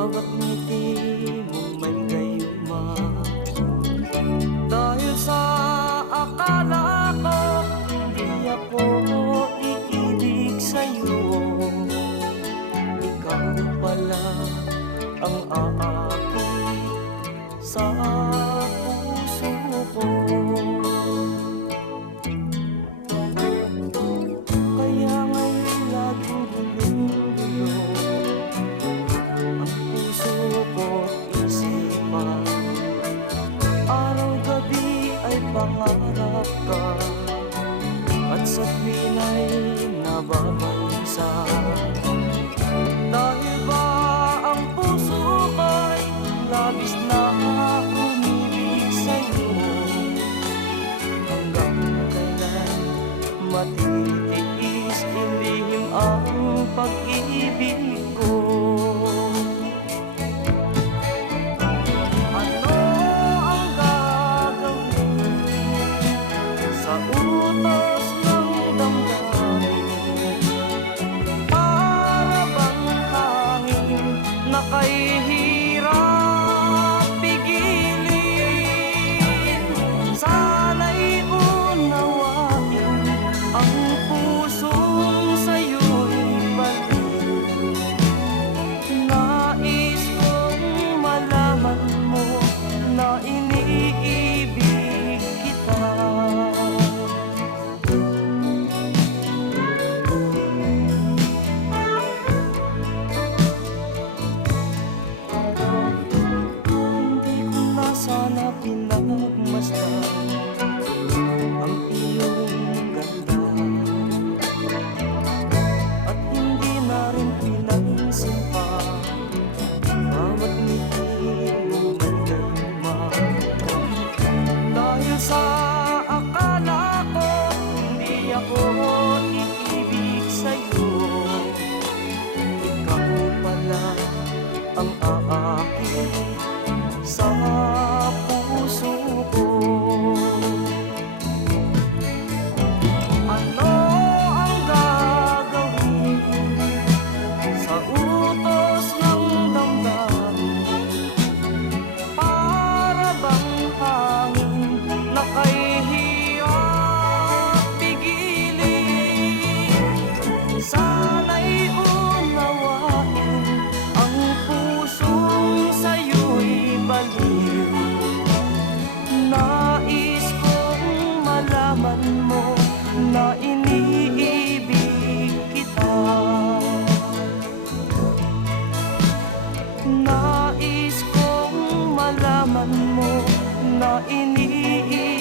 Bawat ngiti mong may gayuma. Dahil sa akala ko hindi ako iibig sa'yo, ikaw pala ang aakit sa puso ko. Kaya ngayon laging gulong-gulo ang puso ko't isipan. Araw-gabi ay pangarap ka, at sa tuwin ay nababalisa. Dahil ba ang puso ko'y labis na umibig sa'yo, hanggang kailan matitiis ilihim ang pag-ibig ko. Ano ang gagawin sa utos ng damdamin? Para bang hangin na kahirap pigilin? Sana'y unawain ang pusong sa'yo'y baliw. Nais kong malaman mo na iniibig kita. Hindi ko na sana pinagmasdan ang iyong ganda, at hindi na rin pinansin pa bawat ngiti mong may gayuma. Dahil sa akala ko hindi ako iibig sa'yo, ikaw pala ang aakit sa puso ko. Ano ang gagawin sa utos ng damdamin? Para bang hangin na kahirap pigilin? Sana'y unawain ang pusong sa'yo'y baliw. Nais kong malaman mo na iniibig kita. Nais kong malaman mo na iniibig